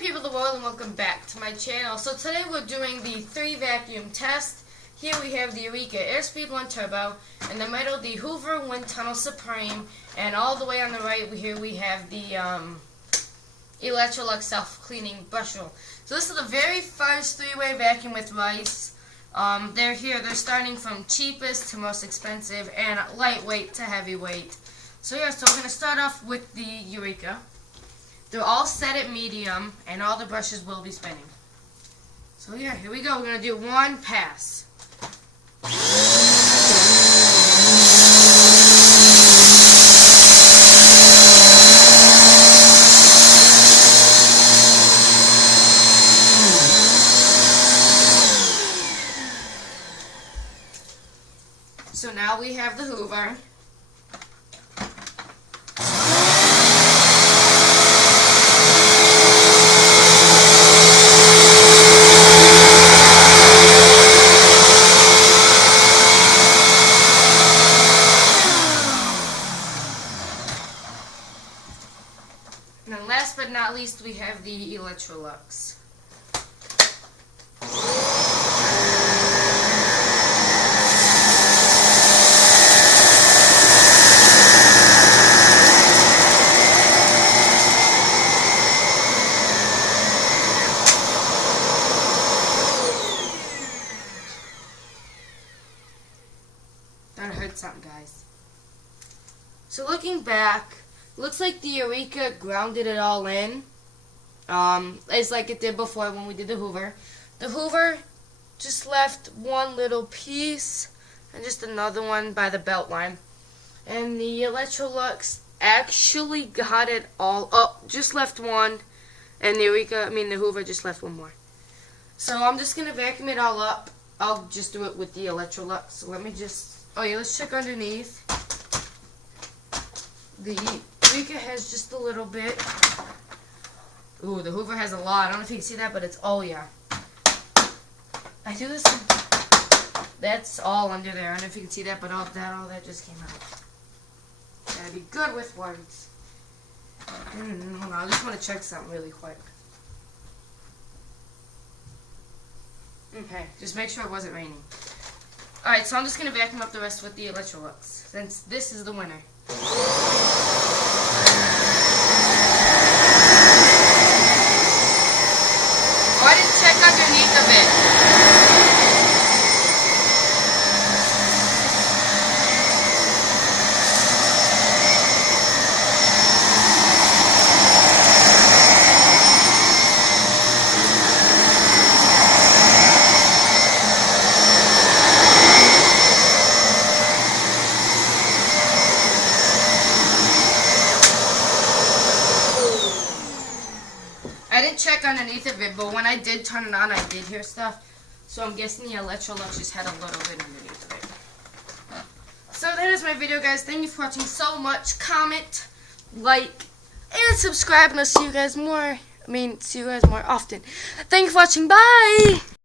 people of the world, and welcome back to my channel. So today we're doing the 3 vacuum test. Here we have the Eureka Airspeed 1 Turbo, in the middle the Hoover Wind Tunnel Supreme, and all the way on the right here we have the Electrolux self-cleaning brush roll. So this is the very first 3-way vacuum with rice. They're starting from cheapest to most expensive, and lightweight to heavyweight. So yeah, so we're going to start off with the Eureka. They're all set at medium, and all the brushes will be spinning. So yeah, here we go. We're going to do one pass. So now we have the Hoover. And then last but not least, we have the Electrolux. That hurt something, guys. So looking back, looks like the Eureka grounded it all in. It's like it did before when we did the Hoover. The Hoover just left one little piece and just another one by the belt line. And the Electrolux actually got it all up, just left one. And the Hoover just left one more. So I'm just going to vacuum it all up. I'll just do it with the Electrolux. So let me just, let's check underneath. The Eureka has just a little bit. Ooh, the Hoover has a lot. I don't know if you can see that, but it's, I do this. That's all under there. I don't know if you can see that, but all that just came out. Gotta be good with words. Hold on, I just want to check something really quick. Okay, just make sure it wasn't raining. Alright, so I'm just going to vacuum up the rest with the Electrolux, since this is the winner. I didn't check underneath of it. I didn't check underneath of it, but when I did turn it on, I did hear stuff. So I'm guessing the Electrolux just had a little bit underneath of it. So that is my video, guys. Thank you for watching so much. Comment, like, and subscribe, and I'll see you guys more often. Thank you for watching. Bye!